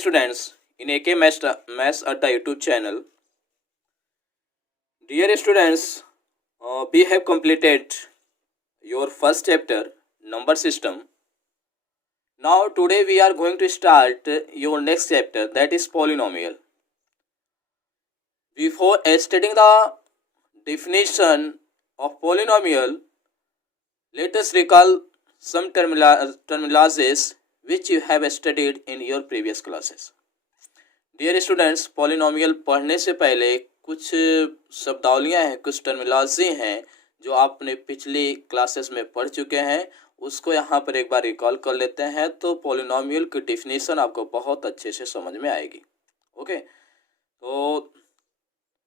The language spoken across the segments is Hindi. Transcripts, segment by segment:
students, in AK Maths Adda YouTube channel. Dear students, we have completed your first chapter, number system. Now today we are going to start your next chapter, that is polynomial. Before studying the definition of polynomial, let us recall some terminologies which you have studied in your previous classes. Dear students, polynomial पढ़ने से पहले कुछ शब्दावलियाँ हैं, कुछ टर्मिनोलॉजी हैं जो आपने पिछली क्लासेस में पढ़ चुके हैं, उसको यहाँ पर एक बार रिकॉल कर लेते हैं तो पॉलिनोमियल की डेफिनेशन आपको बहुत अच्छे से समझ में आएगी. ओके, तो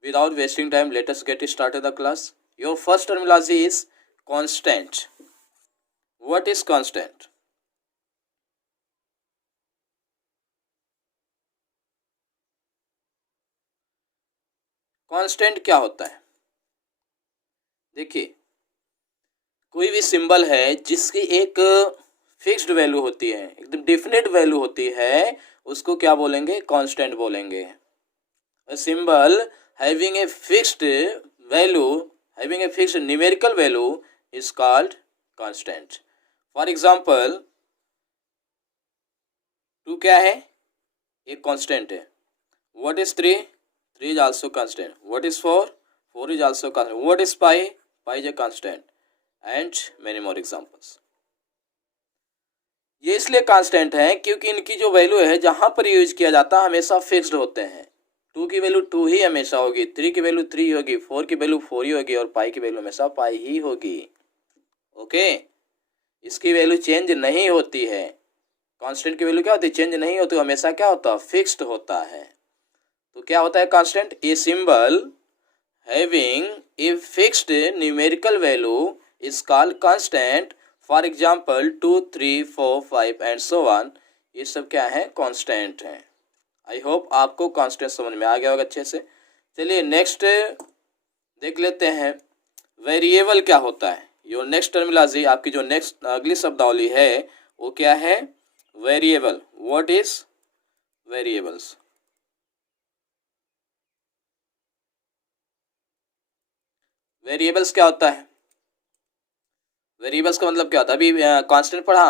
without wasting time let us get started the class. Your first terminology is constant. What is constant? Constant क्या होता है? देखिए, कोई भी सिंबल है जिसकी एक फिक्स्ड वैल्यू होती है, एकदम डेफिनेट वैल्यू होती है, उसको क्या बोलेंगे? कांस्टेंट बोलेंगे. A symbol having a fixed value, having a fixed numerical value is called constant. For example, 2 क्या है? एक कांस्टेंट है. What is 3? 3 is also constant. What is 4? 4 is also constant. What is pi? Pi is a constant. And many more examples. ये इसलिए कांस्टेंट है क्योंकि इनकी जो वैल्यू है जहां पर यूज किया जाता है हमेशा फिक्स्ड होते हैं. 2 की वैल्यू 2 ही हमेशा होगी, 3 की वैल्यू 3 होगी, 4 की वैल्यू 4 ही होगी और पाई की वैल्यू हमेशा पाई ही होगी. ओके, इसकी वैल्यू चेंज नहीं होती है. कांस्टेंट की वैल्यू क्या होती है? चेंज नहीं होती, हमेशा क्या होता है? फिक्स्ड होता है. तो क्या होता है constant? A symbol having a fixed numerical value is called constant. For example 2, 3, 4, 5 and so on, ये सब क्या है? कांस्टेंट हैं. आई होप आपको कांस्टेंट समझ में आ गया होगा अच्छे से. चलिए नेक्स्ट देख लेते हैं, वेरिएबल क्या होता है. योर नेक्स्ट टर्मिनोलॉजी, आपकी जो नेक्स्ट अगली शब्दावली है वो क्या है? Variable. What is variables? Variables क्या होता है? वेरिएबल्स का मतलब क्या होता है? अभी कांस्टेंट पढ़ा,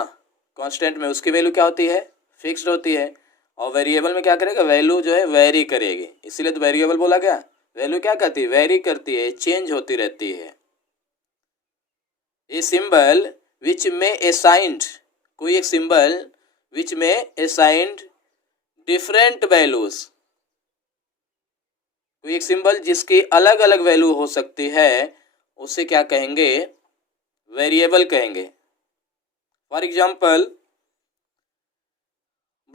कांस्टेंट में उसकी वैल्यू क्या होती है? फिक्स्ड होती है. और वेरिएबल में क्या करेगा? वैल्यू जो है वेरी करेगी, इसीलिए तो वेरिएबल बोला गया. वैल्यू क्या करती है? वेरी करती है, चेंज होती रहती है. ए सिंबल विच में असाइंड, कोई एक सिंबल विच में असाइंड डिफरेंट वैल्यूज, कोई एक सिंबल जिसकी अलग अलग वैल्यू हो सकती है, उसे क्या कहेंगे? वेरिएबल कहेंगे. फॉर एग्जांपल,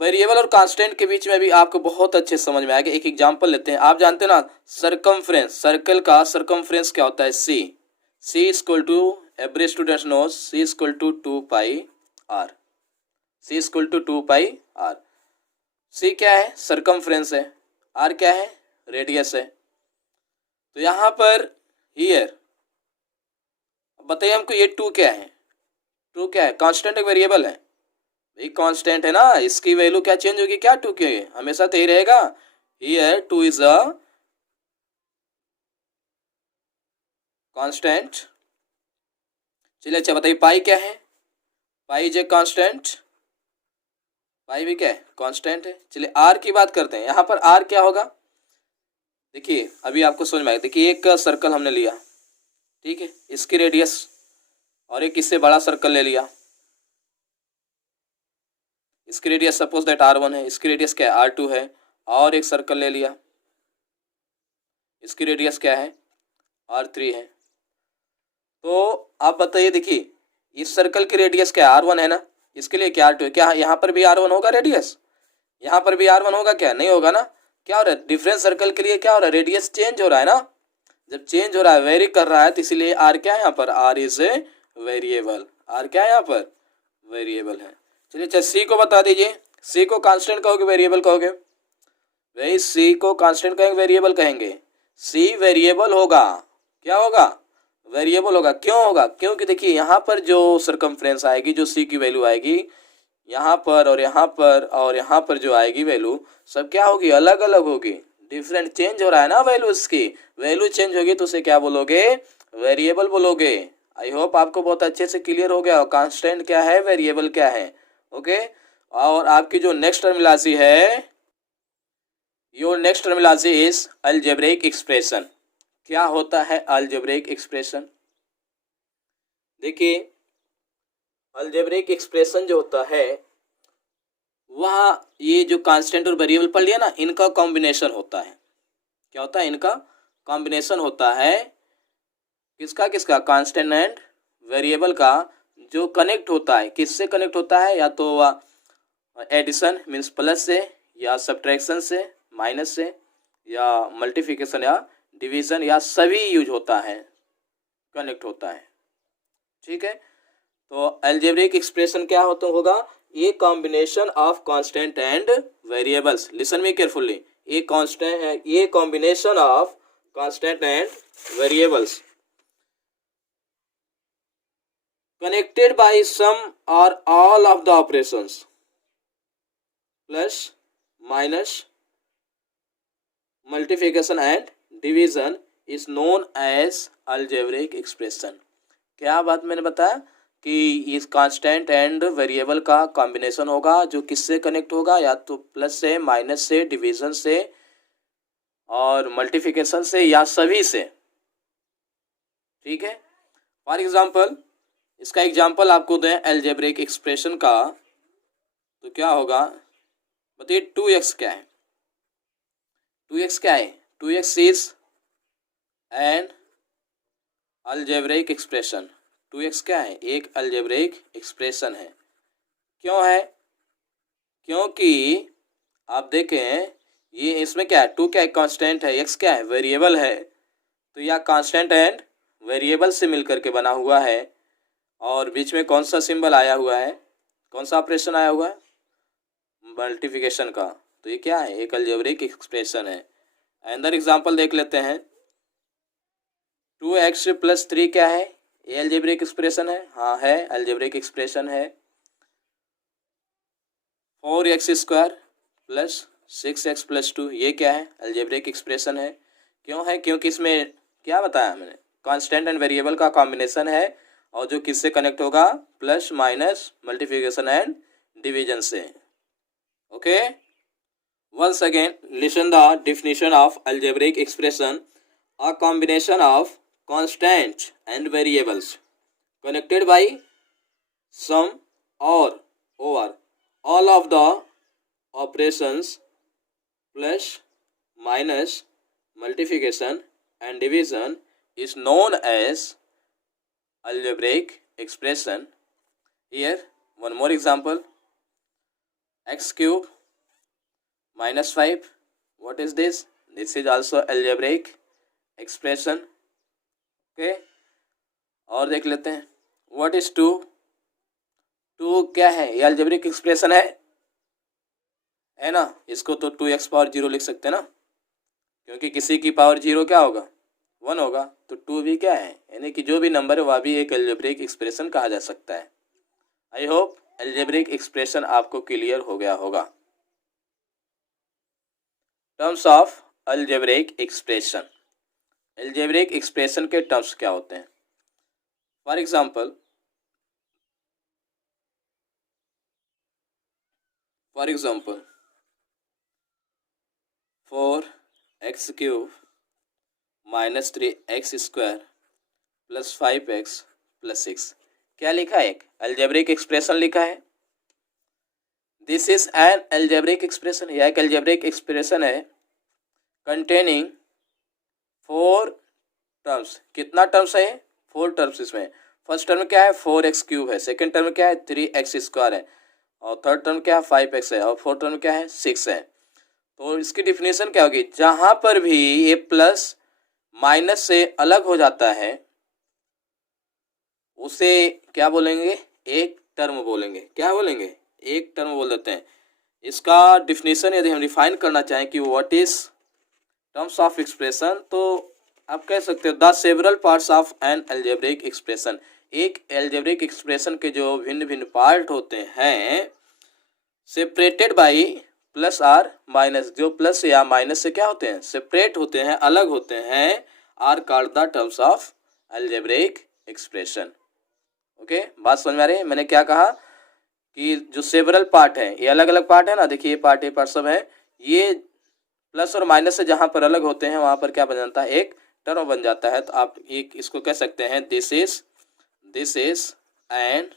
वेरिएबल और कांस्टेंट के बीच में भी आपको बहुत अच्छे समझ में आएगा. एक एग्जांपल लेते हैं. आप जानते हैं ना, सरकमफ्रेंस, सर्कल का सरकमफ्रेंस क्या होता है? C. C is equal to, every student knows, C is equal to 2 pi R. C is equal to 2 pi R. C क्या है? सरकमफ्रेंस है. आर क्या है? रेडियस है. तो यहाँ पर हियर बताइए हमको, ये 2 क्या है? 2 क्या है? कांस्टेंट एक वेरिएबल है भाई, कांस्टेंट है ना, इसकी वैल्यू क्या चेंज होगी? क्या 2 की हमेशा तो ही रहेगा. Here 2 is a constant. चलिए अच्छा बताइए, पाई क्या है? Pi is a constant. पाई भी क्या है? कांस्टेंट है. चलिए आर की बात करते हैं. यहाँ पर आर क्या होगा? देखिए अभी आपको समझ में आएगा. देखिए एक सर्कल हमने लिया, ठीक है, इसकी रेडियस, और एक इससे बड़ा सर्कल ले लिया, इसकी रेडियस सपोज दैट R1 है, इसकी रेडियस क्या है? R2 है. और एक सर्कल ले लिया, इसकी रेडियस क्या है? R3 है. तो आप बताइए, देखिए इस सर्कल की रेडियस क्या है? R1 है ना, इसके लिए क्या R2 है? क्या यहाँ पर भी R1 होगा रेडियस? यहाँ पर भी R1 होगा क्या? नहीं होगा ना. क्या हो रहा है? डिफरेंट सर्कल के लिए क्या हो रहा है? रेडियस चेंज हो रहा है ना. जब चेंज हो रहा है, वेरी कर रहा है, तो इसीलिए आर क्या है यहाँ पर? R is a variable. R क्या है यहाँ पर? वेरिएबल है. चलिए अच्छा, सी को बता दीजिए. सी को कांस्टेंट कहोगे, वेरिएबल कहोगे? भाई सी को कांस्टेंट कहेंगे, वेरिएबल कहेंगे? सी वेरिएबल होगा. क्या होगा? वेरिएबल होगा. क्यों होगा? क्योंकि देखिए यहाँ पर जो सरकमफ्रेंस आएगी, जो सी की वैल्यू आएगी, यहाँ पर और यहाँ पर और यहाँ पर जो आएगी वैल्यू सब क्या होगी, अलग अलग होगी, डिफरेंट, चेंज हो रहा है ना वैल्यू, उसकी वैल्यू चेंज होगी तो उसे क्या बोलोगे, वेरिएबल बोलोगे। आई होप आपको बहुत अच्छे से क्लियर हो गया, कांस्टेंट क्या है, वेरिएबल क्या है। ओके, और आपकी जो नेक्स्ट टर्मिनोलॉजी है, your next terminology is algebraic expression. क्या होता है अलजेब्रिक एक्सप्रेशन? देखिए, अलजेब्रिक एक्सप्रेशन जो होता है वह ये जो कांस्टेंट और वेरिएबल पढ़ लिया ना, इनका कॉम्बिनेशन होता है। क्या होता है? इनका कॉम्बिनेशन होता है। किसका किसका? कांस्टेंट एंड वेरिएबल का जो कनेक्ट होता है, किससे कनेक्ट होता है? या तो एडिशन मीन्स प्लस से, या सब्ट्रैक्शन से माइनस से, या मल्टीप्लिकेशन या डिवीजन, या सभी यूज होता है, कनेक्ट होता है। ठीक है, तो अलजेब्रिक एक्सप्रेशन क्या होगा? ये combination of constant and variables, listen me carefully, ये कांस्टेंट, ये combination of constant and variables connected by some or all of the operations plus minus multiplication and division is known as algebraic expression। क्या बात मैंने बताया कि इस कांस्टेंट एंड वेरिएबल का कॉम्बिनेशन होगा जो किससे कनेक्ट होगा, या तो प्लस से, माइनस से, डिवीजन से और मल्टीप्लिकेशन से, या सभी से। ठीक है, फॉर एग्जांपल, इसका एग्जाम्पल आपको दें अलजेब्रिक एक्सप्रेशन का, तो क्या होगा बताइए। 2x क्या है? 2x क्या है? 2x is an algebraic expression. 2x क्या है? एक अलजेब्रिक एक्सप्रेशन है। क्यों है? क्योंकि आप देखें ये इसमें क्या है, 2 क्या है? कांस्टेंट है, x क्या है? वेरिएबल है। तो यह कांस्टेंट एंड वेरिएबल से मिलकर के बना हुआ है, और बीच में कौन सा सिंबल आया हुआ है, कौन सा ऑपरेशन आया हुआ है? मल्टीप्लिकेशन का। तो ये क्या है? एक अलजेब्रिक एक्सप्रेशन है। अनदर एग्जांपल देख लेते हैं। 2x प्लस 3 क्या है? ये अलजेब्रिक एक्सप्रेशन है। हाँ है, अलजेब्रिक एक्सप्रेशन है। 4x square plus 6x plus 2 ये क्या है? अलजेब्रिक एक्सप्रेशन है। क्यों है? क्योंकि इसमें क्या बताया मैंने, कांस्टेंट एंड वेरिएबल का कॉम्बिनेशन है, और जो किससे कनेक्ट होगा? Plus, minus, multiplication and division से। Okay, once again listen the definition of algebraic expression, a combination of constant and variables connected by some or over all of the operations plus, minus, multiplication and division is known as algebraic expression। Here one more example, x cube minus 5, what is this? This is also algebraic expression। okay, और देख लेते हैं, what is 2? 2 क्या है? ये algebraic expression है ना। इसको तो 2x पावर 0 लिख सकते हैं ना, क्योंकि किसी की पावर 0 क्या होगा? 1 होगा। तो 2 भी क्या है? यानी कि जो भी नंबर है वह भी एक अलजेब्रिक एक्सप्रेशन कहा जा सकता है। आई होप अलजेब्रिक एक्सप्रेशन आपको क्लियर हो गया होगा। Terms of algebraic expression, algebraic expression के टर्म्स क्या होते हैं? For example 4x cube minus 3x square plus 5x plus 6 क्या लिखा है? एक अलजेब्रिक एक्सप्रेशन लिखा है। This is an algebraic expression, यह एक अलजेब्रिक एक्सप्रेशन है कंटेनिंग 4 टर्म्स। कितना टर्म्स है? 4 टर्म्स। इसमें फर्स्ट टर्म क्या है? 4x क्यूब है। सेकेंड टर्म क्या है? 3x स्क्वायर है। और थर्ड टर्म क्या है? 5x है। और फोर्थ टर्म क्या है? 6 है। तो इसकी डिफिनेशन क्या होगी? जहां पर भी ये प्लस माइनस से अलग हो जाता है उसे क्या बोलेंगे? एक टर्म बोलेंगे। क्या बोलेंगे? एक टर्म बोल देते हैं। इसका डिफिनेशन यदि हम डिफाइन करना चाहें कि what is terms of expression, तो आप कह सकते हो the several parts of an algebraic expression. एक अलजेब्रिक एक्सप्रेशन के जो भिन्न भिन्न पार्ट होते हैं separated by plus or minus, जो प्लस या माइनस से क्या होते हैं, सेपरेट होते हैं, अलग होते हैं, are called the terms of algebraic expression. Okay, बात समझ में आ रही है? मैंने क्या कहा कि जो सेवरल पार्ट है, ये अलग अलग पार्ट है ना, देखिए ये पार्ट सब है, ये प्लस और माइनस से जहां पर अलग होते हैं वहां पर क्या बन जाता है, एक टर्म बन जाता है। तो आप एक इसको कह सकते हैं this is an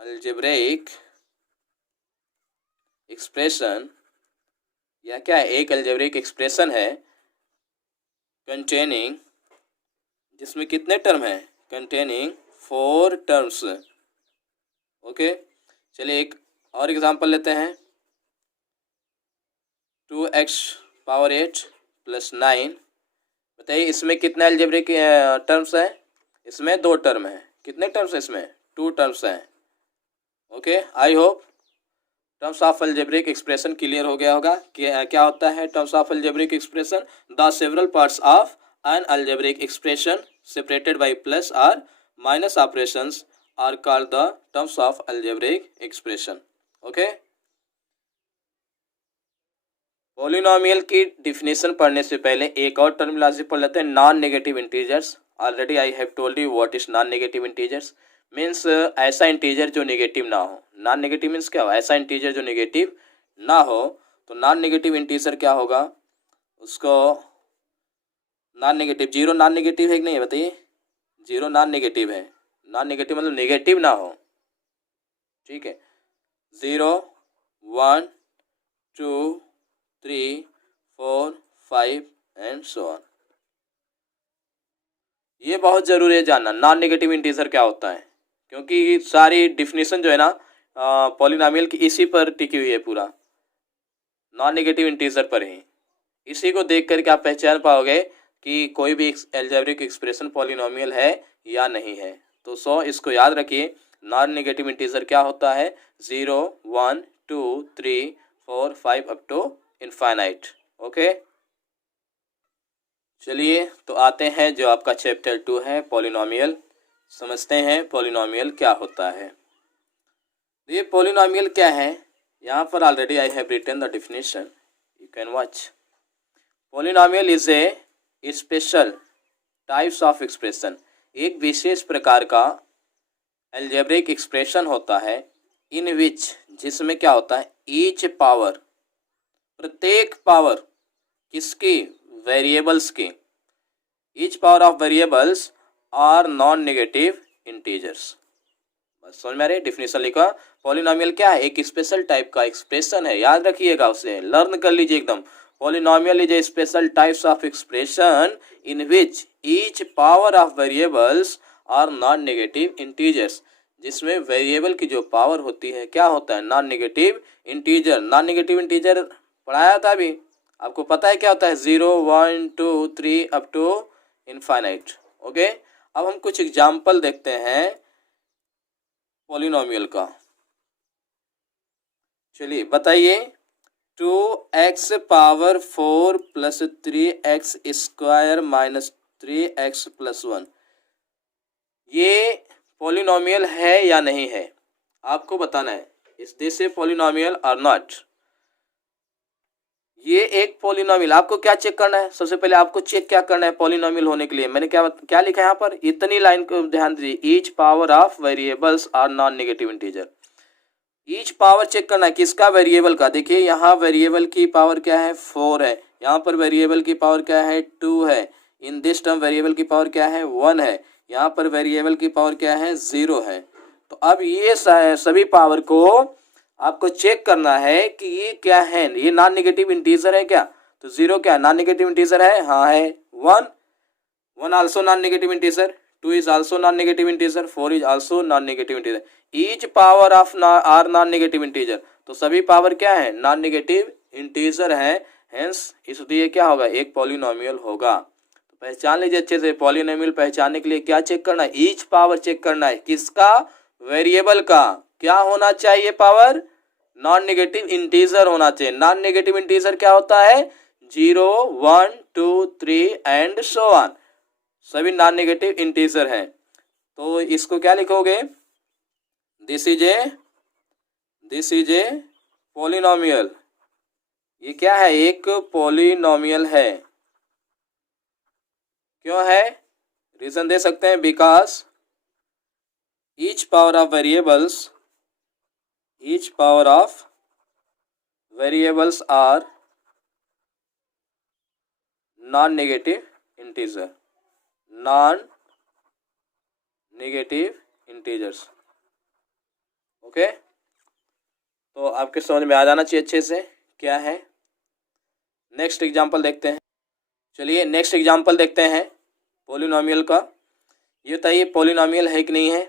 algebraic expression, या क्या है, एक अलजेब्रिक एक्सप्रेशन है कंटेनिंग, जिसमें कितने टर्म है, कंटेनिंग 4 टर्म्स। ओके, चलिए एक और एग्जांपल लेते हैं। 2x⁸ प्लस 9, बताइए इसमें कितने अलजेब्रिक टर्म्स हैं, इसमें 2 टर्म है। कितने टर्म्स हैं इसमें, 2 टर्म्स हैं। Okay, I hope terms of algebraic expression clear हो गया होगा कि क्या होता है terms of algebraic expression. The several parts of an algebraic expression separated by plus or minus operations are called the terms of algebraic expression. Okay, polynomial की डिफिनेशन पढ़ने से पहले एक और टर्मिनोलॉजी पढ़ लेते हैं, non negative integers. Already I have told you what is non negative integers. Means ऐसा इंटीजर जो नेगेटिव ना हो। नॉन नेगेटिव मीन्स क्या हो, ऐसा इंटीजर जो नेगेटिव ना हो। तो नॉन नेगेटिव इंटीजर क्या होगा, उसको non negative, zero non negative है कि नहीं है बताइए, जीरो नॉन नेगेटिव है। नॉन नेगेटिव मतलब नेगेटिव ना हो, ठीक है। 0 1 2 3 4 5 एंड सो ऑन। ये बहुत जरूरी है जानना नॉन नेगेटिव इंटीजर क्या होता है, क्योंकि सारी डिफिनेशन जो है ना पॉलिनोमियल की इसी पर टिकी हुई है, पूरा नॉन नेगेटिव इंटीजर पर ही। इसी को देख करके आप पहचान पाओगे कि कोई भी अलजेब्रिक एक्सप्रेशन पॉलिनोमियल है या नहीं है। तो इसको याद रखिए, नॉन नेगेटिव इंटीजर क्या होता है, 0 1 2 3 4 5 अप टू इनफाइनाइट। ओके, चलिए तो आते हैं जो आपका चैप्टर 2 है पॉलिनोमियल, समझते हैं पॉलिनोमियल क्या होता है। ये पॉलिनोमियल क्या है, यहाँ पर already I have written the definition, you can watch. Polynomial is a special types of expression, एक विशेष प्रकार का अलजेब्रिक एक्सप्रेशन होता है, इन विच, जिसमें क्या होता है, ईच पावर, प्रत्येक पावर किसकी, वेरिएबल्स की, each power of variables are non negative integers. बस समझ में आ रही है, डिफिनेशन लिखा। पॉलिनोमियल क्या है, एक स्पेशल टाइप का एक्सप्रेशन है, याद रखिएगा, उसे लर्न कर लीजिए एकदम। Polynomial is a special types of expression in which each power of variables are non negative integers, जिसमें वेरिएबल की जो पावर होती है क्या होता है, non negative integer. Non negative integer पढ़ाया था अभी, आपको पता है क्या होता है, 0 1 2 3 अप टू इनफाइनाइट। ओके, अब हम कुछ एग्जाम्पल देखते हैं पॉलिनोमियल का। चलिए बताइए, 2x⁴ plus 3x² minus 3x plus 1, ये पॉलिनोमियल है या नहीं है, आपको बताना है। इज दिस ए पॉलिनोमियल और नॉट। ये एक पॉलिनोमियल, आपको क्या चेक करना है, सबसे पहले आपको चेक क्या करना है पॉलिनोमियल होने के लिए। मैंने क्या लिखा है यहाँ पर, इतनी लाइन को ध्यान दीजिए, each power of variables are non negative integer. Each power check करना है किसका, वेरिएबल का। देखिए यहाँ वेरिएबल की पावर क्या है, 4 है, यहाँ पर वेरिएबल की पावर क्या है, 2 है, इन दिस टर्म वेरिएबल की पावर क्या है, 1 है, यहाँ पर वेरिएबल की पावर क्या है, 0 है। तो अब ये सभी पावर को आपको चेक करना है कि ये क्या है, ये नॉन नेगेटिव इंटीजर है क्या। तो 0 क्या नॉन नेगेटिव इंटीजर है, हाँ है। 1 also non negative integer, 2 is also non negative integer, 4 is also non negative integer. Each power of are non negative integer, तो सभी पावर क्या है, नॉन नेगेटिव इंटीजर है, हेंस इसलिए क्या होगा, एक पॉलिनोमियल होगा। तो पहचान लीजिए अच्छे से, पॉलिनोमियल पहचानने के लिए क्या चेक करना है, ईच पावर चेक करना है, किसका, वेरिएबल का। क्या होना चाहिए पावर, नॉन नेगेटिव इंटीजर होना चाहिए। नॉन नेगेटिव इंटीजर क्या होता है, 0 1 2 3 एंड सो ऑन, सभी नॉन नेगेटिव इंटीजर हैं। तो इसको क्या लिखोगे, दिस इज ए पॉलिनोमियल, ये क्या है, एक पॉलिनोमियल है। क्यों है, रीजन दे सकते हैं, because each power of variables are non negative integers. Okay, तो आपके समझ में आ जाना चाहिए अच्छे से क्या है। नेक्स्ट एग्जांपल देखते हैं। चलिए नेक्स्ट एग्जांपल देखते हैं पॉलिनोमियल का। ये बताइए पॉलिनोमियल है कि नहीं है।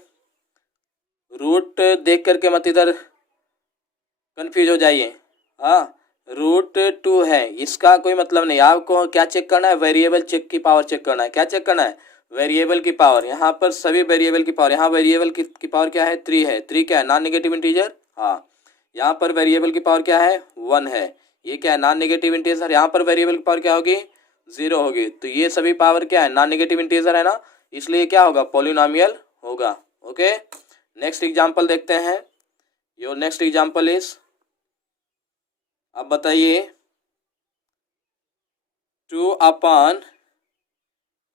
रूट देख करके मत इधर कंफ्यूज हो जाइए। हाँ, रूट 2 है, इसका कोई मतलब नहीं। आपको क्या चेक करना है, वेरिएबल चेक की पावर चेक करना है। क्या चेक करना है, वेरिएबल की पावर। यहाँ पर सभी वेरिएबल की पावर, यहाँ वेरिएबल की पावर क्या है, 3 है। 3 क्या है, नॉन नेगेटिव इंटीजर। हाँ, यहाँ पर वेरिएबल की पावर क्या है, 1 है। ये क्या है, नॉन नेगेटिव इंटीजर। यहाँ पर वेरिएबल की पावर क्या होगी, 0 होगी। तो ये सभी पावर क्या है, नॉन नेगेटिव इंटीजर है ना, इसलिए क्या होगा, पॉलिनोमियल होगा। ओके, नेक्स्ट एग्जाम्पल देखते हैं। योर नेक्स्ट एग्जाम्पल इज, अब बताइए 2/x²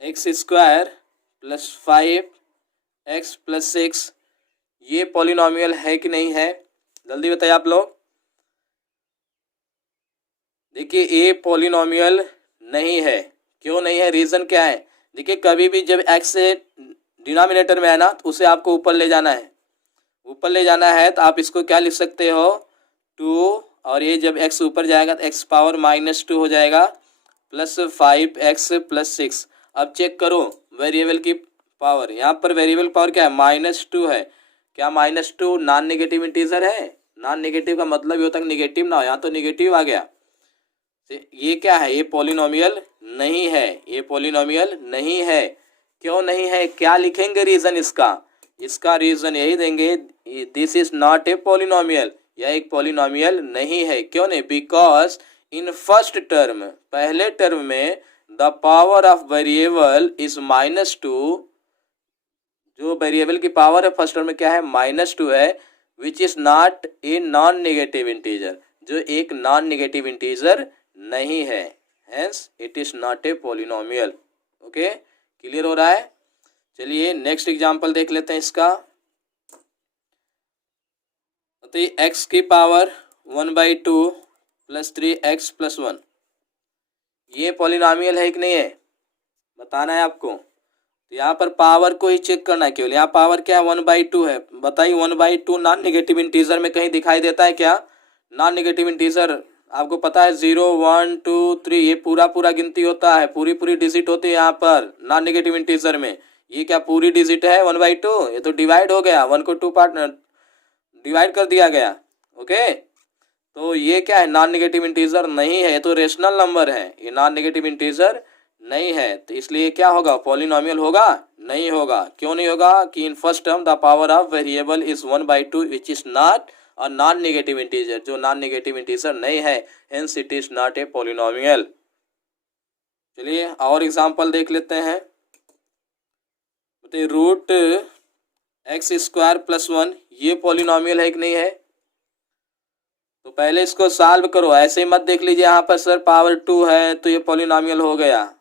+ 5x + 6 ये पॉलिनोमियल है कि नहीं है, जल्दी बताइए आप लोग। देखिए ये पॉलिनोमियल नहीं है। क्यों नहीं है, रीज़न क्या है। देखिए कभी भी जब x से डिनोमिनेटर में है ना, तो उसे आपको ऊपर ले जाना है। ऊपर ले जाना है तो आप इसको क्या लिख सकते हो, 2, और ये जब x ऊपर जाएगा तो x पावर -2 हो जाएगा, प्लस 5x + 6। अब चेक करो वेरिएबल की पावर। यहाँ पर वेरिएबल पावर क्या है, -2 है। क्या -2 नॉन नेगेटिव इंटीजर है। नॉन नेगेटिव का मतलब ये होता है नेगेटिव ना हो, यहाँ तो नेगेटिव आ गया। ये क्या है, ये पॉलिनोमियल नहीं है। ये पॉलिनोमियल नहीं है। क्यों नहीं है, क्या लिखेंगे रीज़न इसका। इसका रीज़न यही देंगे, this is not a polynomial, यह एक पॉलिनोमियल नहीं है। क्यों नहीं, बिकॉज इन फर्स्ट टर्म, पहले टर्म में the power of variable is -2। जो वेरिएबल की पावर है फर्स्ट टर्म में क्या है, -2 है, which is not a non negative integer, जो एक नॉन नेगेटिव इंटीजर नहीं है। Hence it is not a polynomial. Okay, clear हो रहा है। चलिए नेक्स्ट एग्जांपल देख लेते हैं इसका। तो x की पावर 1/2 + 3x + 1 ये पॉलिनोमियल है कि नहीं है, बताना है आपको। तो यहाँ पर पावर को ही चेक करना है केवल। यहाँ पावर क्या है, 1/2 है। बताइए 1/2 नॉन नेगेटिव इंटीजर में कहीं दिखाई देता है क्या। नॉन नेगेटिव इंटीजर आपको पता है 0 1 2 3 ये पूरा गिनती होता है, पूरी डिजिट होती है यहाँ पर नॉन नेगेटिव इंटीजर में। ये क्या पूरी डिजिट है 1/2, ये तो डिवाइड हो गया, 1 को 2 पार्ट डिवाइड कर दिया गया। ओके, तो ये क्या है, नॉन नेगेटिव इंटीजर नहीं है, ये तो रेशनल नंबर है, ये नॉन नेगेटिव इंटीजर नहीं है। तो इसलिए क्या होगा, पॉलिनोमियल होगा, नहीं होगा। क्यों नहीं होगा, कि in first term the power of variable is 1/2 which is not a non negative integer, जो नॉन नेगेटिव इंटीजर नहीं है, hence it is not a polynomial. चलिए और एग्जांपल देख लेते हैं। रूट x² + 1 ये पॉलिनोमियल है कि नहीं है। तो पहले इसको सॉल्व करो, ऐसे ही मत देख लीजिए यहाँ पर सर पावर 2 है तो ये पॉलिनोमियल हो गया,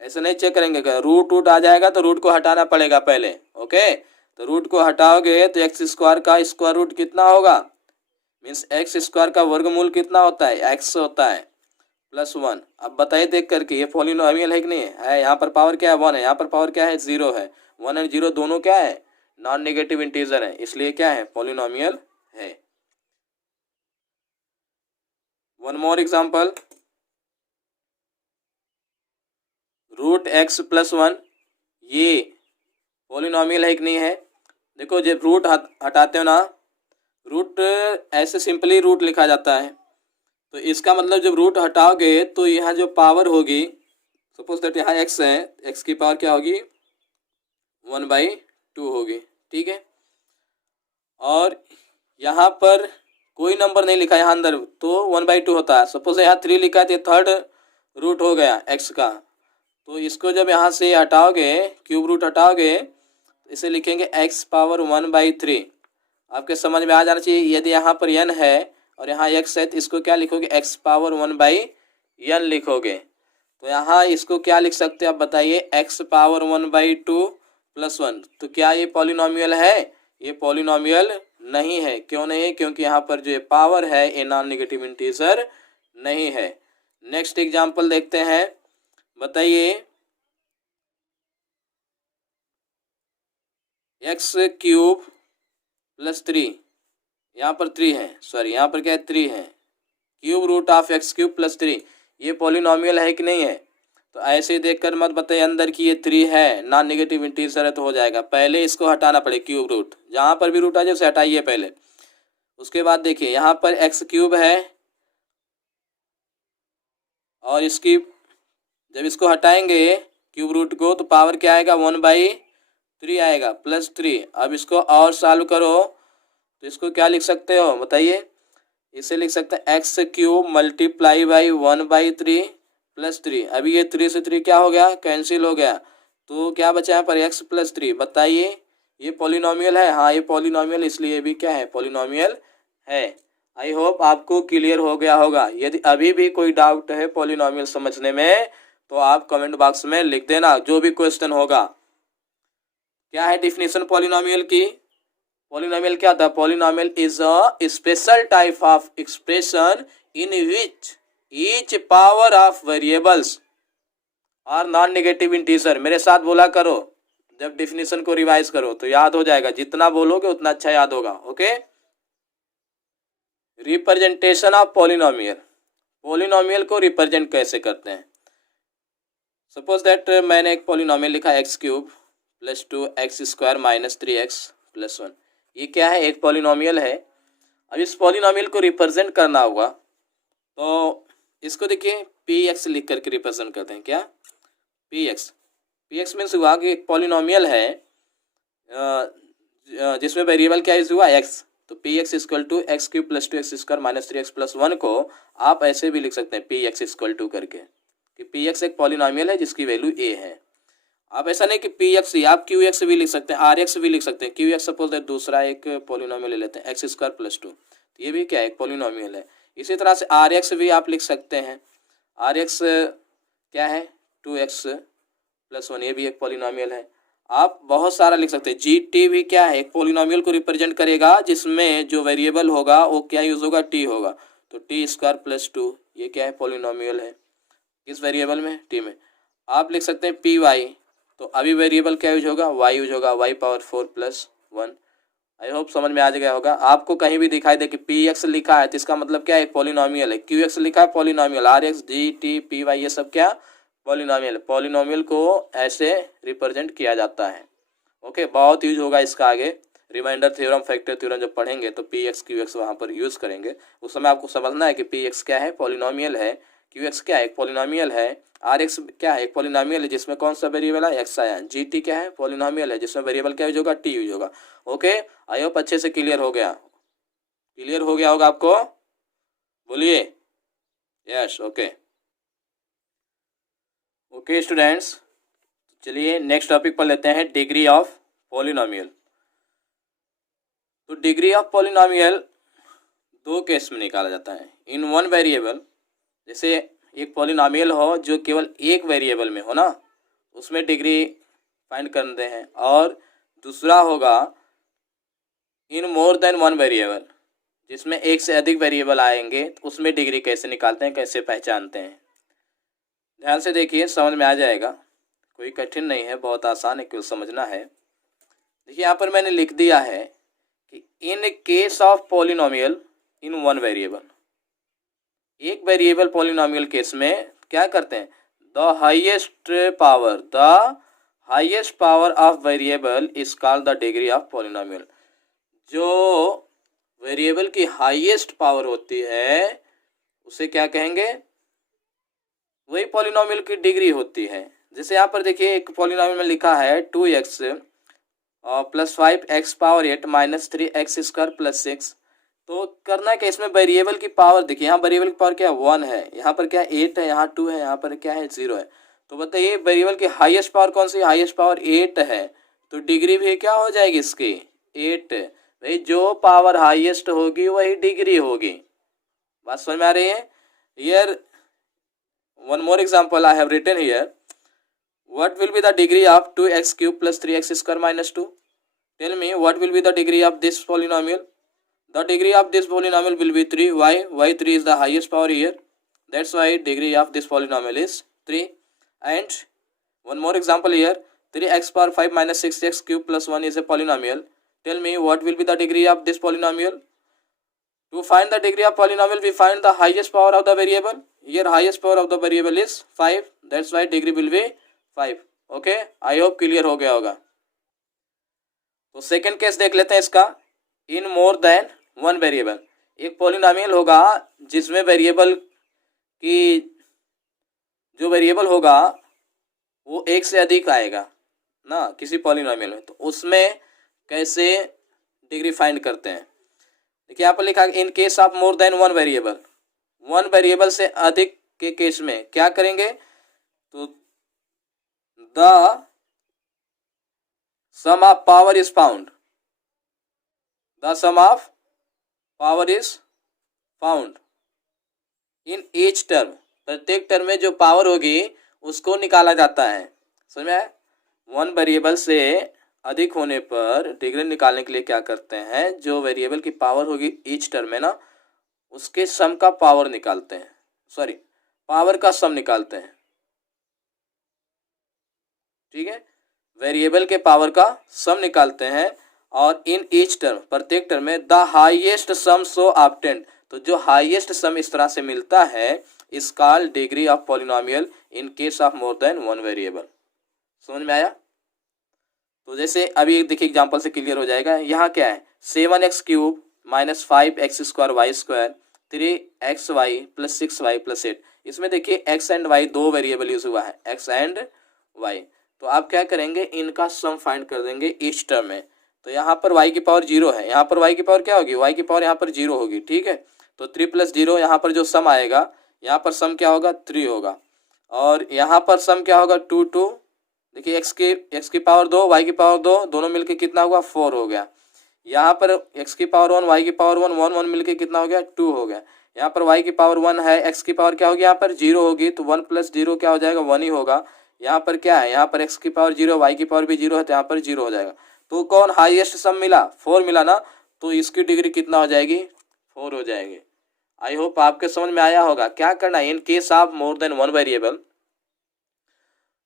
ऐसे नहीं चेक करेंगे। रूट आ जाएगा तो रूट को हटाना पड़ेगा पहले। ओके, तो रूट को हटाओगे तो x² का स्क्वायर रूट कितना होगा, मीन्स x² का वर्गमूल कितना होता है, x होता है, +1। अब बताइए देख करके ये पॉलिनोमियल है कि नहीं है। यहाँ पर पावर क्या है, 1 है, यहाँ पर पावर क्या है, 0 है। 1 और 0 दोनों क्या है, नॉन नेगेटिव इंटीजर है, इसलिए क्या है, पॉलिनोमियल है। One more example, root x + 1 ये पॉलिनोमियल है कि नहीं है। देखो जब रूट हटाते हो ना, रूट ऐसे सिंपली रूट लिखा जाता है, तो इसका मतलब जब रूट हटाओगे तो यहाँ जो पावर होगी, सपोज दैट यहाँ x है, x की पावर क्या होगी, 1/2 होगी। ठीक है, और यहाँ पर कोई नंबर नहीं लिखा यहाँ अंदर, तो 1/2 होता है। सपोज यहाँ 3 लिखा है तो थर्ड रूट हो गया x का। तो इसको जब यहाँ से हटाओगे, क्यूब रूट हटाओगे, इसे लिखेंगे x पावर 1/3। आपके समझ में आ जाना चाहिए। यदि यहाँ पर n है और यहाँ x है तो इसको क्या लिखोगे, x पावर 1/n लिखोगे। तो यहाँ इसको क्या लिख सकते हैं आप बताइए, x पावर 1/2 + 1। तो क्या ये पॉलिनॉमियल है? ये पॉलिनॉमियल नहीं है। क्यों नहीं है? क्योंकि यहाँ पर जो पावर है ये नॉन नेगेटिव इंटीजर नहीं है। नेक्स्ट एग्जाम्पल देखते हैं, बताइए x³ + 3, यहाँ पर 3 है, सॉरी यहाँ पर क्या है 3 है, √(x³ + 3 ये पॉलिनॉमियल है कि नहीं है? तो ऐसे देखकर मत बताइए अंदर की ये 3 है, नॉन नेगेटिव इंटीजर है तो हो जाएगा। पहले इसको हटाना पड़े क्यूब रूट, जहाँ पर भी रूट आ जाए उसे हटाइए पहले। उसके बाद देखिए यहाँ पर x³ है और इसकी जब इसको हटाएंगे क्यूब रूट को तो पावर क्या आएगा, 1/3 आएगा +3। अब इसको और सॉल्व करो तो इसको क्या लिख सकते हो बताइए, इसे लिख सकते हैं x³ × 1/3 + 3। अभी ये 3 से 3 क्या हो गया, कैंसिल हो गया, तो क्या बचा यहाँ पर x + 3। बताइए ये पॉलिनॉमियल है? हाँ ये पॉलिनॉमियल, इसलिए भी क्या है, पॉलिनॉमियल है। आई होप आपको क्लियर हो गया होगा। यदि अभी भी कोई डाउट है पॉलिनॉमियल समझने में तो आप कमेंट बॉक्स में लिख देना, जो भी क्वेश्चन होगा। क्या है डिफिनेशन पॉलिनॉमियल की? पॉलिनॉमियल क्या था? Polynomial is a special type of expression in which each power of variables are non negative integer. मेरे साथ बोला करो, जब डिफिनेशन को रिवाइज करो तो याद हो जाएगा, जितना बोलोगे उतना अच्छा याद होगा। Okay, representation of polynomial. Polynomial को रिप्रेजेंट कैसे करते हैं? सपोज दैट मैंने एक पॉलिनॉमियल लिखा x³ + 2x² - 3x + 1। ये क्या है, एक पॉलिनॉमियल है। अब इस पॉलिनॉमियल को रिप्रेजेंट करना होगा तो इसको देखिए px लिख करके रिप्रेजेंट करते हैं। क्या px मीन्स हुआ कि एक पॉलिनॉमियल है जिसमें वेरिएबल क्या यूज हुआ, x। तो px = x³ + 2x² - 3x + 1 को आप ऐसे भी लिख सकते हैं px = करके कि px एक पॉलिनॉमियल है जिसकी वैल्यू a है। आप ऐसा नहीं कि px ही, आप qx भी लिख सकते हैं, rx भी लिख सकते हैं। qx सपोज दैट दूसरा एक पॉलिनॉमियल ले लेते हैं x² + 2, तो ये भी क्या है, एक पॉलिनॉमियल है। इसी तरह से rx भी आप लिख सकते हैं। rx क्या है, 2x + 1, ये भी एक पॉलिनॉमियल है। आप बहुत सारा लिख सकते हैं। gt भी क्या है, एक पॉलिनॉमियल को रिप्रेजेंट करेगा जिसमें जो वेरिएबल होगा वो क्या यूज होगा, t होगा। तो t² + 2 ये क्या है, पॉलिनॉमियल है। किस वेरिएबल में, t में। आप लिख सकते हैं py, तो अभी वेरिएबल क्या यूज होगा, y यूज होगा, y⁴ + 1। आई होप समझ में आ गया होगा। आपको कहीं भी दिखाई दे कि px लिखा है तो इसका मतलब क्या है, एक पॉलिनॉमियल है। qx लिखा है, पॉलिनॉमियल। rx gt py ये सब क्या, पॉलिनॉमियल। पॉलिनॉमियल को ऐसे रिप्रेजेंट किया जाता है। ओके, बहुत यूज होगा इसका आगे, रिमाइंडर थ्योरम, फैक्टर थ्योरम जब पढ़ेंगे तो px qx वहाँ पर यूज करेंगे। उस समय आपको समझना है कि px क्या है, पॉलिनॉमियल है। qx क्या है, एक पॉलिनॉमियल है। rx क्या है, एक पॉलिनॉमियल है जिसमें कौन सा वेरिएबल है, x आया। gt क्या है, पॉलिनॉमियल है जिसमें वेरिएबल क्या यूज होगा, t यूज होगा। ओके, आई होप अच्छे से क्लियर हो गया। क्लियर हो गया होगा आपको, बोलिए यस। ओके ओके स्टूडेंट्स, चलिए नेक्स्ट टॉपिक पर लेते हैं, डिग्री ऑफ पॉलिनॉमियल। तो डिग्री ऑफ पॉलिनॉमियल दो केस में निकाला जाता है। इन वन वेरिएबल, जैसे एक पॉलिनॉमियल हो जो केवल एक वेरिएबल में हो ना, उसमें डिग्री फाइंड करते हैं। और दूसरा होगा इन मोर देन वन वेरिएबल, जिसमें एक से अधिक वेरिएबल आएंगे तो उसमें डिग्री कैसे निकालते हैं, कैसे पहचानते हैं। ध्यान से देखिए, समझ में आ जाएगा, कोई कठिन नहीं है, बहुत आसान है, क्यों समझना है। देखिए यहाँ पर मैंने लिख दिया है कि इन case of polynomial in one variable, एक वेरिएबल पॉलिनॉमियल केस में क्या करते हैं, the highest power of variable is called the degree of polynomial. जो वेरिएबल की हाईएस्ट पावर होती है उसे क्या कहेंगे, वही पॉलिनॉमियल की डिग्री होती है। जैसे यहाँ पर देखिए एक पॉलिनॉमियल में लिखा है 2x + 5x⁸ -3x² + 6। तो करना है कि इसमें वेरिएबल की पावर देखिए, यहाँ वेरिएबल की पावर क्या है, 1 है, यहाँ पर क्या 8 है, यहाँ 2 है, यहाँ पर क्या है 0 है। तो बताइए वेरिएबल की हाईएस्ट पावर कौन सी, हाईएस्ट पावर 8 है। तो डिग्री भी क्या हो जाएगी इसकी, 8। भाई जो पावर हाईएस्ट होगी वही डिग्री होगी। बात समझ में आ रही है? Here one more example I have written here, what will be the degree of 2x cube plus 3x square minus 2? Tell me what will be the degree of this polynomial? The degree of this polynomial will be 3. Why? Why 3 is the highest power here. That's why degree of this polynomial is 3. And one more example here, 3x power 5 minus 6x cube plus 1 is a polynomial. Tell me what will be the degree of this polynomial? To find the degree of polynomial, we find the highest power of the variable. Here highest power of the variable is 5. That's why degree will be 5. Okay, I hope clear हो गया होगा। तो सेकेंड केस देख लेते हैं इसका। इन मोर देन वन वेरिएबल, एक पॉलिनोमियल होगा जिसमें वेरिएबल की जो वेरिएबल होगा वो एक से अधिक आएगा ना किसी पॉलिनोमियल में, तो उसमें कैसे डिग्री फाइंड करते हैं। देखिए यहाँ पर लिखा है in case of more than one variable, one variable से अधिक के केस में क्या करेंगे, तो the sum of power is found, the sum of power is found in each term, प्रत्येक टर्म में जो पावर होगी उसको निकाला जाता है। समझ में आया? वन वेरिएबल से अधिक होने पर डिग्री निकालने के लिए क्या करते हैं, जो वेरिएबल की पावर होगी ईच टर्म में ना, उसके सम का पावर निकालते हैं, सॉरी पावर का सम निकालते हैं। ठीक है, वेरिएबल के पावर का सम निकालते हैं और इन ईच टर्म, प्रत्येक टर्म में the highest sum so obtained, तो जो हाईएस्ट सम इस तरह से मिलता है इस called degree of polynomial in case of more than one variable. समझ में आया? तो जैसे अभी देखिए एग्जांपल से क्लियर हो जाएगा। यहाँ क्या है, 7x cube minus 5x square Y square 3xy plus 6y plus 8। इसमें देखिए x एंड y दो वेरिएबल यूज हुआ है, x एंड y। तो आप क्या करेंगे, इनका सम फाइंड कर देंगे ईच टर्म में। तो यहाँ पर y की पावर 0 है, यहाँ पर y की पावर क्या होगी, y की पावर यहाँ पर 0 होगी। ठीक है, तो 3 प्लस 0 यहाँ पर जो सम आएगा, यहाँ पर सम क्या होगा 3 होगा, और यहाँ पर सम क्या होगा 2 देखिए x की पावर 2 y की पावर 2 दोनों मिलके कितना हुआ 4 हो गया। यहाँ पर x की पावर 1 y की पावर 1 1 1 मिलके कितना हो गया 2 हो गया। यहाँ पर y की पावर 1 है, x की पावर क्या होगी यहाँ पर 0 होगी, तो 1 प्लस 0 क्या हो जाएगा 1 ही होगा। यहाँ पर क्या है, यहाँ पर x की पावर 0 y की पावर भी 0 है, तो यहाँ पर 0 हो जाएगा। तो कौन हाईएस्ट सम मिला, 4 मिला ना, तो इसकी डिग्री कितना हो जाएगी 4 हो जाएगी। आई होप आपके समझ में आया होगा। क्या करना है, in case of more than one variable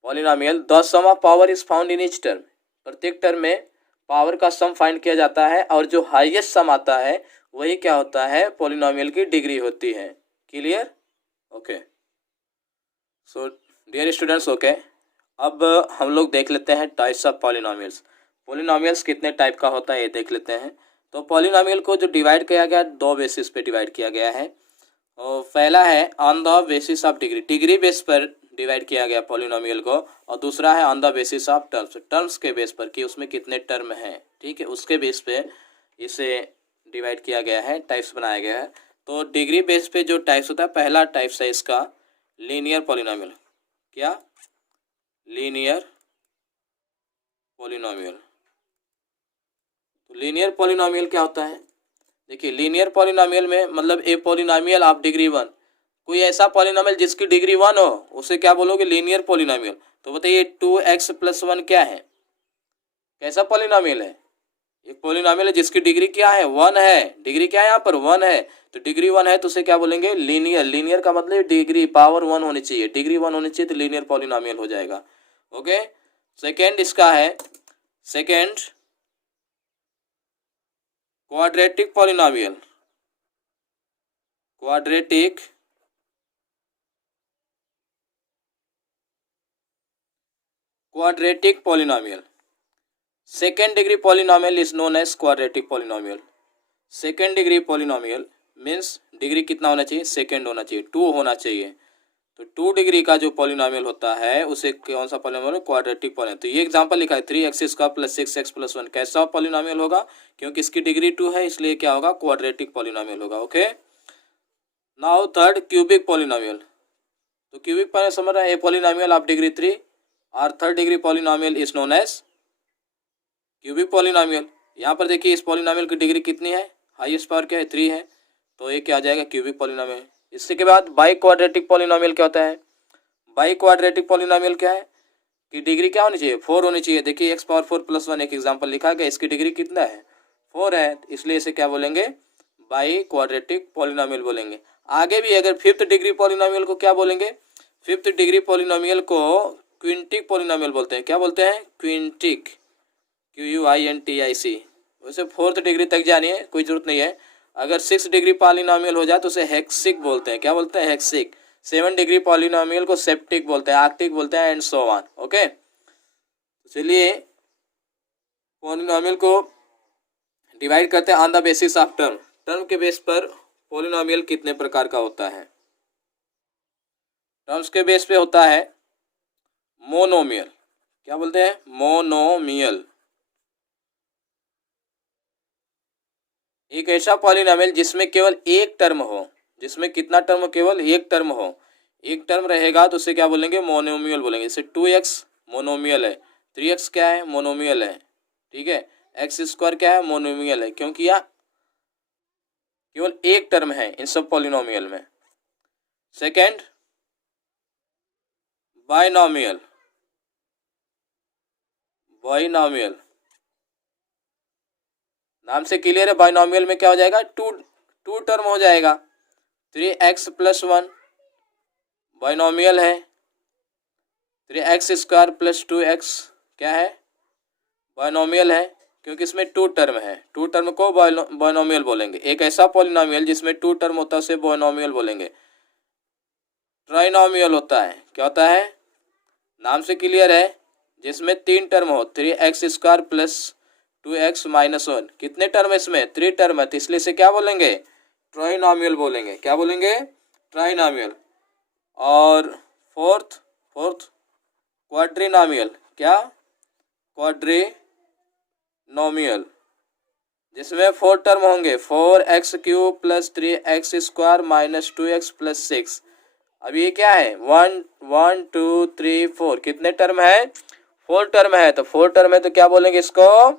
polynomial the sum of power is found in each term, प्रत्येक टर्म में पावर का सम फाइंड किया जाता है और जो हाईएस्ट सम आता है वही क्या होता है पॉलिनोमियल की डिग्री होती है। Clear? Okay, so dear students, okay, अब हम लोग देख लेते हैं टाइप्स ऑफ पॉलिनोमियल्स। पॉलिनोमियल्स कितने टाइप का होता है ये देख लेते हैं। तो पॉलिनोमियल को जो डिवाइड किया गया दो बेसिस पे डिवाइड किया गया है, और पहला है on the basis of degree, degree base पर डिवाइड किया गया पॉलिनोमियल को, और दूसरा है on the basis of terms, terms के बेस पर कि उसमें कितने टर्म हैं। ठीक है, उसके बेस पे इसे डिवाइड किया गया है, टाइप्स बनाया गया है। तो डिग्री बेस पे जो टाइप्स होता है, पहला टाइप्स है इसका लीनियर पॉलिनोमियल। क्या? Linear polynomial. तो लीनियर पॉलिनोमियल क्या होता है, देखिए लीनियर पॉलिनोमियल में मतलब ए पॉलिनोमियल ऑफ डिग्री 1, कोई ऐसा पॉलिनोमियल जिसकी डिग्री 1 हो उसे क्या बोलोगे लीनियर पॉलिनोमियल। तो बताइए 2x प्लस 1 क्या है, कैसा पॉलिनोमियल है, एक पॉलिनोमियल है जिसकी डिग्री क्या है 1 है, डिग्री क्या है यहाँ पर 1 है, तो डिग्री 1 है तो उसे क्या बोलेंगे लीनियर। लीनियर का मतलब डिग्री पावर 1 होनी चाहिए, डिग्री 1 होनी चाहिए तो लीनियर पॉलिनोमियल हो जाएगा। ओके, सेकेंड इसका है, second quadratic polynomial, quadratic polynomial. Second degree polynomial is known as quadratic polynomial. Second degree polynomial means degree कितना होना चाहिए, सेकेंड होना चाहिए, 2 होना चाहिए। तो 2 डिग्री का जो पॉलिनोमियल होता है उसे कौन सा पॉलिनोमियल, क्वाड्रेटिक पॉलिनोमियल। तो ये एग्जांपल लिखा है 3x square plus 6x plus 1, कैसा पॉलिनोमियल होगा, क्योंकि इसकी डिग्री 2 है इसलिए क्या होगा क्वाड्रेटिक पॉलिनोमियल होगा। Okay, now third cubic polynomial. तो क्यूबिक पॉलिनोमियल समझ रहे हैं, ए पॉलिनोमियल ऑफ डिग्री 3 और third degree polynomial is known as cubic polynomial. यहाँ पर देखिए इस पॉलिनोमियल की डिग्री कितनी है, हाईएस्ट पावर क्या है 3 है, तो ये क्या आ जाएगा, क्यूबिक पॉलिनोमियल। इसके बाद बाई क्वाड्रेटिक पॉलिनोमियल क्या होता है। बाई क्वाड्रेटिक पॉलिनोमियल क्या है कि डिग्री क्या होनी चाहिए, 4 होनी चाहिए। देखिए एक्स पावर 4 प्लस 1 एक एग्जाम्पल लिखा गया, इसकी डिग्री कितना है, 4 है, इसलिए इसे क्या बोलेंगे, बाई क्वाड्रेटिक पॉलिनोमियल बोलेंगे। आगे भी अगर फिफ्थ डिग्री पॉलिनोमियल को क्या बोलेंगे, फिफ्थ डिग्री पॉलिनोमियल को क्विंटिक पॉलिनोमियल बोलते हैं। क्या बोलते हैं, क्विंटिक, QUINTIC। वैसे फोर्थ डिग्री तक जानिए, कोई जरूरत नहीं है। अगर 6 डिग्री पॉलिनोमियल हो जाए तो उसे हेक्सिक बोलते हैं। क्या बोलते हैं, हेक्सिक। 7 डिग्री पॉलिनोमियल को सेप्टिक बोलते हैं, आर्क्टिक बोलते हैं, एंड सो ऑन। ओके, चलिए पॉलिनोमियल को डिवाइड करते हैं on the basis of term. Term के बेस पर पॉलिनोमियल कितने प्रकार का होता है। टर्म्स के बेस पे होता है मोनोमियल। क्या बोलते हैं, मोनोमियल। एक ऐसा पॉलिनोमियल जिसमें केवल एक टर्म हो, जिसमें कितना टर्म हो, केवल एक टर्म हो। एक टर्म रहेगा तो उसे क्या बोलेंगे, मोनोमियल बोलेंगे। जैसे 2x मोनोमियल है, 3x क्या है, मोनोमियल है, ठीक है। एक्स स्क्वायर क्या है, मोनोमियल है, क्योंकि यह केवल एक टर्म है इन सब पॉलिनोमियल में। Second, binomial. बाइनोमियल नाम से क्लियर है, बाइनोमियल में क्या हो जाएगा, टू टर्म हो जाएगा। 3x + 1 बाइनोमियल है, 3x स्क्वायर + 2x क्या है, बाइनोमियल है, क्योंकि इसमें 2 टर्म है। 2 टर्म को बाइनोमियल बोलेंगे। एक ऐसा पॉलिनोमियल जिसमें 2 टर्म होता है उसे बाइनोमियल बोलेंगे। ट्राइनोमियल होता है, क्या होता है, नाम से क्लियर है, जिसमें 3 टर्म हो, 3x स्क्वायर + 2x - 1। कितने टर्म है इसमें, 3 टर्म है, तो इसलिए इसे क्या बोलेंगे, ट्राइनोमियल बोलेंगे। क्या बोलेंगे, ट्राइनोमियल। और फोर्थ क्वाड्रिनोमियल। क्या, क्वाड्रिनोमियल, जिसमें 4 टर्म होंगे, 4x³ + 3x² - 2x + 6। अब ये क्या है, 1 2 3 4, कितने टर्म है, 4 टर्म है। तो 4 टर्म है तो क्या बोलेंगे, इसको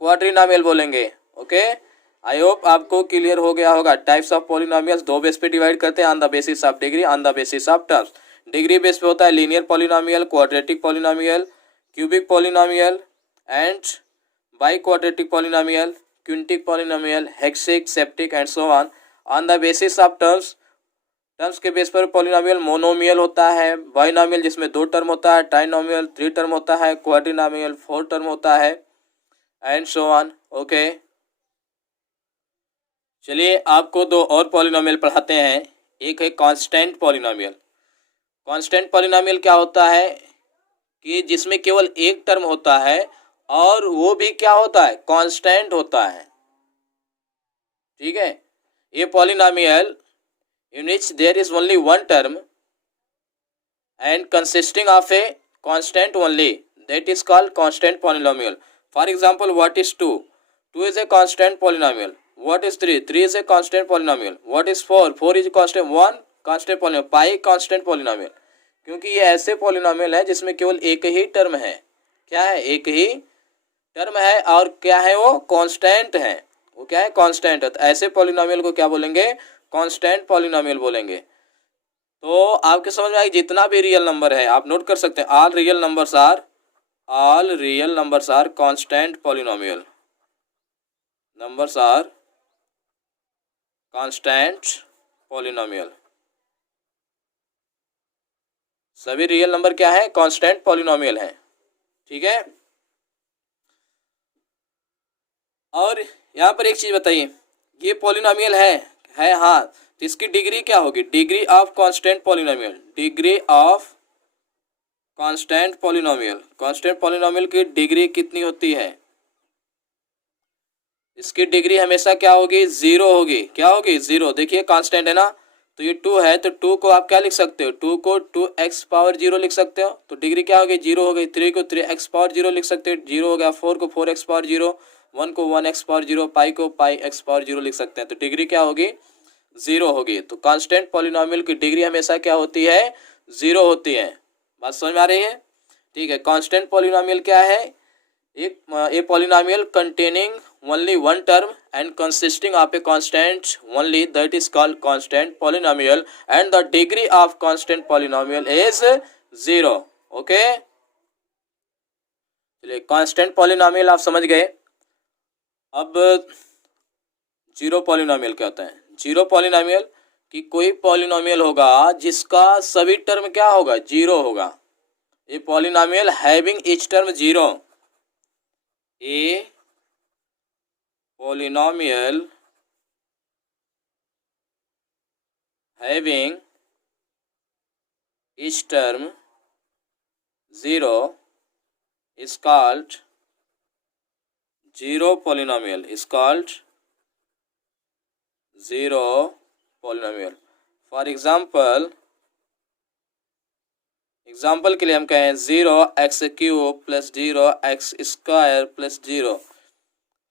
क्वाड्रिनोमियल बोलेंगे। ओके, आई होप आपको क्लियर हो गया होगा। टाइप्स ऑफ पॉलिनोमियल्स 2 बेस पे डिवाइड करते हैं, on the basis of degree, on the basis of terms. Degree base पे होता है linear polynomial, quadratic polynomial, cubic polynomial and biquadratic polynomial, quintic polynomial, hexic, septic and so on. On the basis of terms, terms के बेस पर पॉलिनोमियल मोनोमियल होता है, बाइनोमियल जिसमें 2 टर्म होता है, ट्राइनोमियल 3 टर्म होता है, क्वाड्रिनोमियल 4 टर्म होता है, एंड सो ऑन। ओके, चलिए आपको 2 और पॉलिनोमियल पढ़ाते हैं। एक है कांस्टेंट पॉलिनोमियल। कांस्टेंट पॉलिनोमियल क्या होता है कि जिसमें केवल एक टर्म होता है और वो भी क्या होता है, कांस्टेंट होता है, ठीक है। ये polynomial in which there is only one term and consisting of a constant only, that is called constant polynomial. For example, what is 2? 2 is a constant polynomial. What is 3? 3 is a constant polynomial. What is 4? 4 is a constant, 1 constant polynomial. Pi constant polynomial, क्योंकि ये ऐसे पॉलिनोमियल है जिसमें केवल एक ही टर्म है। क्या है, एक ही टर्म है और क्या है, वो कांस्टेंट है। वो क्या है, कांस्टेंट है। तो ऐसे पॉलिनोमियल को क्या बोलेंगे, कांस्टेंट पॉलिनोमियल बोलेंगे। तो आपके समझ में आएगी, जितना भी रियल नंबर है आप नोट कर सकते हैं, all real numbers are constant polynomial. Numbers are constant polynomial. सभी रियल नंबर क्या है, कांस्टेंट पॉलिनोमियल है, ठीक है। और यहाँ पर एक चीज बताइए, ये पॉलिनोमियल है हाँ, तो इसकी डिग्री क्या होगी, degree of constant polynomial. Degree of constant polynomial, constant polynomial की डिग्री कितनी होती है, इसकी डिग्री हमेशा क्या होगी, 0 होगी। क्या होगी, 0। देखिए कांस्टेंट है ना, तो ये 2 है, तो 2 को आप क्या लिख सकते हो, 2 को 2x⁻0 लिख सकते हो, तो डिग्री क्या होगी, 0 हो गई। 3 को 3x⁻0 लिख सकते हो, 0 हो गया। 4 को 4x⁻0, 1 को 1x⁻0, पाई को πx⁻0 लिख सकते हैं, तो डिग्री क्या होगी, 0 होगी। तो कांस्टेंट पॉलिनोमियल की डिग्री हमेशा क्या होती है, 0 होती है। बात समझ में आ रही है, ठीक है। कांस्टेंट पॉलिनोमियल क्या है, एक polynomial containing only one term and consisting of a constant only, that is called constant polynomial, and the degree of constant polynomial is 0. Okay, चलिए कांस्टेंट पॉलिनोमियल आप समझ गए। अब जीरो पॉलिनोमियल क्या होता है? जीरो पॉलिनोमियल कि कोई पॉलिनोमियल होगा जिसका सभी टर्म क्या होगा? जीरो होगा। A polynomial having each term zero, A polynomial having each term zero is called zero polynomial, is called zero polynomial. For example के लिए हम कहें 0x³ प्लस 0x² प्लस 0,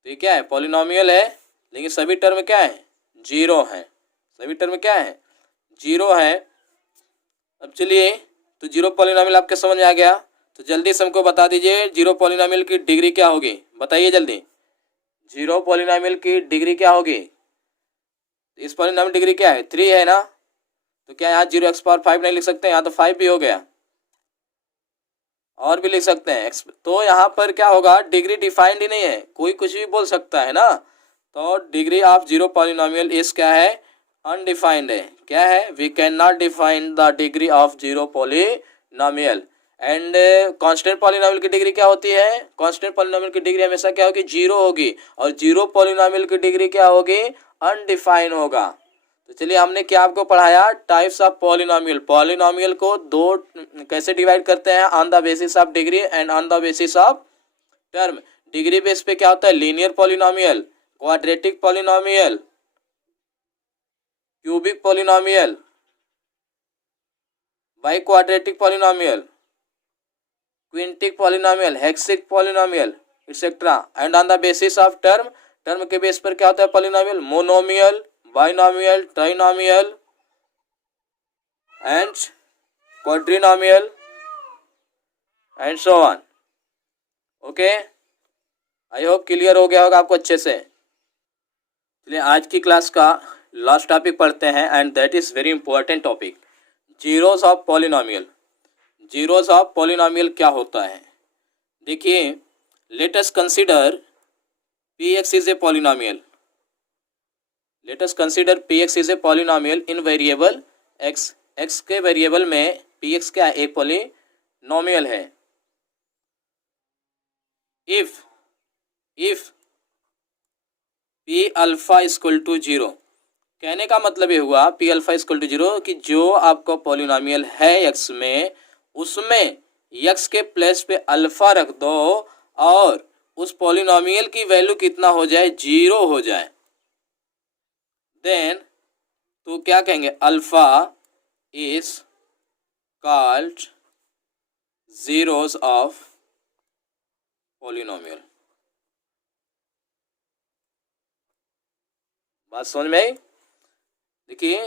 तो ये क्या है? पॉलिनोमियल है, लेकिन सभी टर्म क्या है? जीरो हैं। सभी टर्म क्या है? जीरो है। अब चलिए, तो जीरो पॉलिनोमियल आपके समझ में आ गया, तो जल्दी से हमको बता दीजिए जीरो पॉलिनोमियल की डिग्री क्या होगी? बताइए जल्दी, जीरो पॉलिनोमियल की डिग्री क्या होगी? इस पॉलिनोमियल डिग्री क्या है? 3 है ना, तो क्या यहाँ 0x⁵ नहीं लिख सकते? यहाँ तो 5 भी हो गया, और भी लिख सकते हैं। तो यहाँ पर क्या होगा? डिग्री डिफाइंड ही नहीं है, कोई कुछ भी बोल सकता है ना, तो डिग्री ऑफ जीरो पॉलिनोमियल इस क्या है? अनडिफाइंड है। क्या है? We can not define the degree of zero polynomial. And constant polynomial की डिग्री क्या होती है? कांस्टेंट पॉलिनोमियल की डिग्री हमेशा क्या होगी? जीरो होगी, और जीरो पॉलिनोमियल की डिग्री क्या होगी? अनडिफाइन होगा। तो चलिए, हमने क्या आपको पढ़ाया? Types of polynomial. पॉलिनोमियल को दो कैसे डिवाइड करते हैं? On the basis of degree and on the basis of term. Degree base पे क्या होता है? Linear polynomial, quadratic polynomial, cubic polynomial, biquadratic polynomial, quintic polynomial, hexic polynomial, etcetera. And on the basis of term, term के बेस पर क्या होता है? Polynomial, monomial, binomial, trinomial and quadrinomial and so on. Okay, I hope clear हो गया होगा आपको अच्छे से। चलिए, आज की क्लास का लास्ट टॉपिक पढ़ते हैं, and that is very important topic, zeros of polynomial. Zeros of polynomial क्या होता है? देखिए, let us consider px is a polynomial. Let us consider px is a polynomial in variable x। x के वेरिएबल में px क्या है? एक पॉलिनोमियल है। If p alpha equal to 0, कहने का मतलब ये हुआ p अल्फा इक्वल टू 0 कि जो आपका पॉलिनोमियल है x में, उसमें x के प्लेस पे अल्फा रख दो और उस पॉलिनोमियल की वैल्यू कितना हो जाए? 0 हो जाए। देन तो क्या कहेंगे? Alpha is called zeros of polynomial. बात समझ में आई? देखिए,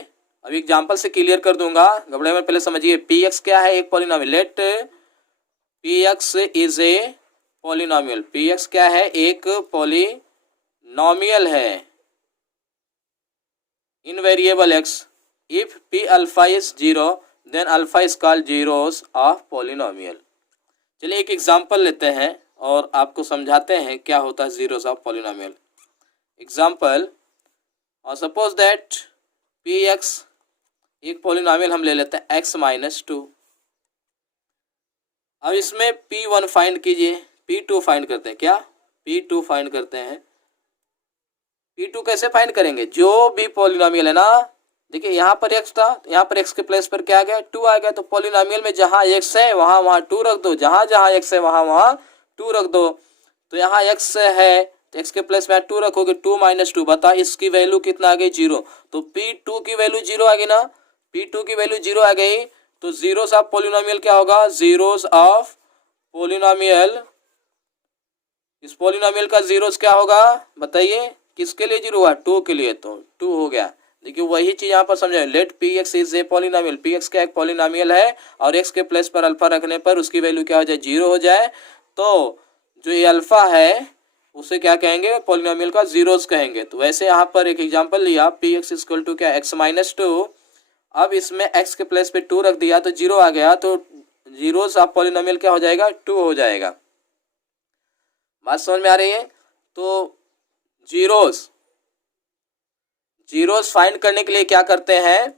अभी एग्जांपल से क्लियर कर दूंगा, घबराए में पहले समझिए। px क्या है? एक polynomial. Let px is a polynomial. px क्या है? एक पॉलिनोमियल है in variable x। If p alpha is 0, then alpha is called zeros of polynomial. चलिए, एक एग्जांपल लेते हैं और आपको समझाते हैं क्या होता है जीरोस ऑफ पॉलिनोमियल। एग्जांपल, और सपोज दैट px एक पॉलिनोमियल हम ले लेते हैं x-2। अब इसमें p1 फाइंड कीजिए, p2 फाइंड करते हैं। क्या? p2 फाइंड करते हैं। p2 कैसे फाइंड करेंगे? जो भी पॉलिनोमियल है ना, देखिए यहाँ पर x था, यहाँ पर x के प्लेस पर क्या आ गया? 2 आ गया। तो पॉलिनोमियल में जहाँ x है वहाँ 2 रख दो, जहाँ x है वहाँ 2 रख दो। तो यहाँ x है तो x के प्लेस में 2 रखोगे, 2 - 2, बता इसकी वैल्यू कितना आ गई? 0। तो p2 की वैल्यू 0 आ गई ना, p2 की वैल्यू 0 आ गई। तो जीरोस ऑफ पॉलिनोमियल क्या होगा? जीरोस ऑफ पॉलिनोमियल, इस पॉलिनोमियल का जीरोस क्या होगा? बताइए, किसके लिए 0 हुआ? 2 के लिए, तो 2 हो गया। देखिए, वही चीज यहाँ पर समझाए। Let px is a polynomial. px का एक पॉलिनोमियल है और x के प्लेस पर अल्फा रखने पर उसकी वैल्यू क्या हो जाए? 0 हो जाए। तो जो ये अल्फा है उसे क्या कहेंगे, पॉलिनोमियल का जीरोस कहेंगे। तो वैसे यहाँ पर एक एग्जांपल लिया, पी एक्स इक्वल टू क्या, एक्स माइनस टू। अब इसमें एक्स के प्लेस पे 2 रख दिया तो 0 आ गया, तो जीरोस ऑफ पॉलिनोमियल क्या हो जाएगा, 2 हो जाएगा। बात समझ में आ रही है? तो जीरोस फाइंड करने के लिए क्या करते हैं,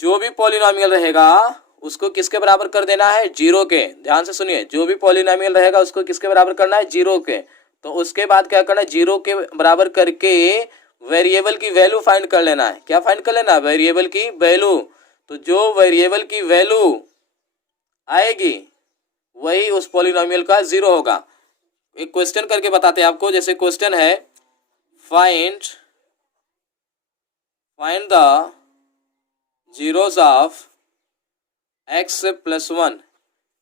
जो भी पॉलिनोमियल रहेगा उसको किसके बराबर कर देना है, 0 के। ध्यान से सुनिए, जो भी पॉलिनोमियल रहेगा उसको किसके बराबर करना है, 0 के। तो उसके बाद क्या करना है, 0 के बराबर करके वेरिएबल की वैल्यू फाइंड कर लेना है। क्या फाइंड कर लेना है, वेरिएबल की वैल्यू। तो जो वेरिएबल की वैल्यू आएगी वही उस पॉलिनोमियल का 0 होगा। एक क्वेश्चन करके बताते हैं आपको। जैसे क्वेश्चन है, find the zeros of x plus one.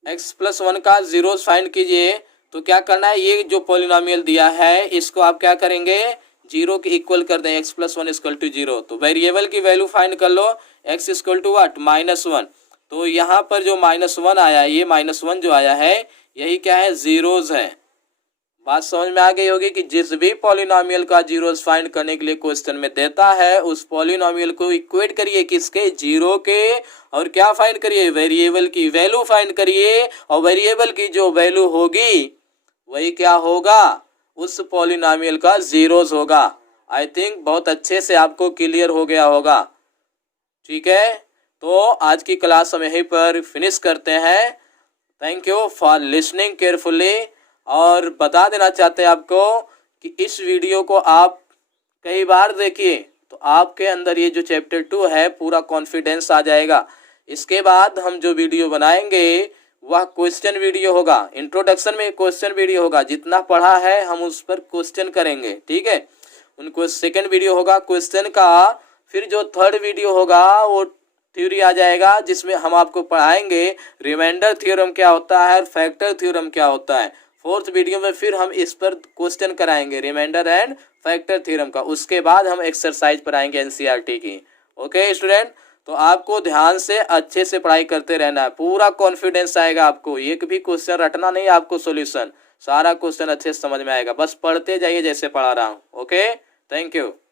X plus one का जीरोस फाइंड कीजिए। तो क्या करना है, ये जो पॉलिनोमियल दिया है इसको आप क्या करेंगे, 0 के इक्वल कर दें, X plus one equal to 0। तो वेरिएबल की वैल्यू फाइंड कर लो, एक्स इक्वल टू व्हाट, -1। तो यहाँ पर जो -1 आया है, ये -1 जो आया है यही क्या है, जीरोस है। बात समझ में आ गई होगी कि जिस भी पॉलिनोमियल का जीरोस फाइंड करने के लिए क्वेश्चन में देता है, उस पॉलिनोमियल को इक्वेट करिए किसके, 0 के, और क्या फाइंड करिए, वेरिएबल की वैल्यू फाइंड करिए। और वेरिएबल की जो वैल्यू होगी वही क्या होगा, उस पॉलिनोमियल का जीरोस होगा। आई थिंक बहुत अच्छे से आपको क्लियर हो गया होगा। ठीक है, तो आज की क्लास हम यहीं पर फिनिश करते हैं। Thank you for listening carefully. और बता देना चाहते हैं आपको कि इस वीडियो को आप कई बार देखिए तो आपके अंदर ये जो चैप्टर 2 है पूरा कॉन्फिडेंस आ जाएगा। इसके बाद हम जो वीडियो बनाएंगे वह क्वेश्चन वीडियो होगा। इंट्रोडक्शन में क्वेश्चन वीडियो होगा, जितना पढ़ा है हम उस पर क्वेश्चन करेंगे। ठीक है, उनको सेकंड वीडियो होगा क्वेश्चन का। फिर जो थर्ड वीडियो होगा वो थ्योरी आ जाएगा, जिसमें हम आपको पढ़ाएंगे रिमाइंडर थ्योरम क्या होता है और फैक्टर थ्योरम क्या होता है। फोर्थ वीडियो में फिर हम इस पर क्वेश्चन कराएंगे, रिमाइंडर एंड फैक्टर थ्योरम का। उसके बाद हम एक्सरसाइज पढ़ाएंगे एनसीईआरटी की। ओके स्टूडेंट, तो आपको ध्यान से अच्छे से पढ़ाई करते रहना है, पूरा कॉन्फिडेंस आएगा आपको। एक भी क्वेश्चन रटना नहीं, आपको सॉल्यूशन सारा क्वेश्चन अच्छे से समझ में आएगा। बस पढ़ते जाइए जैसे पढ़ा रहा हूँ। Okay, thank you.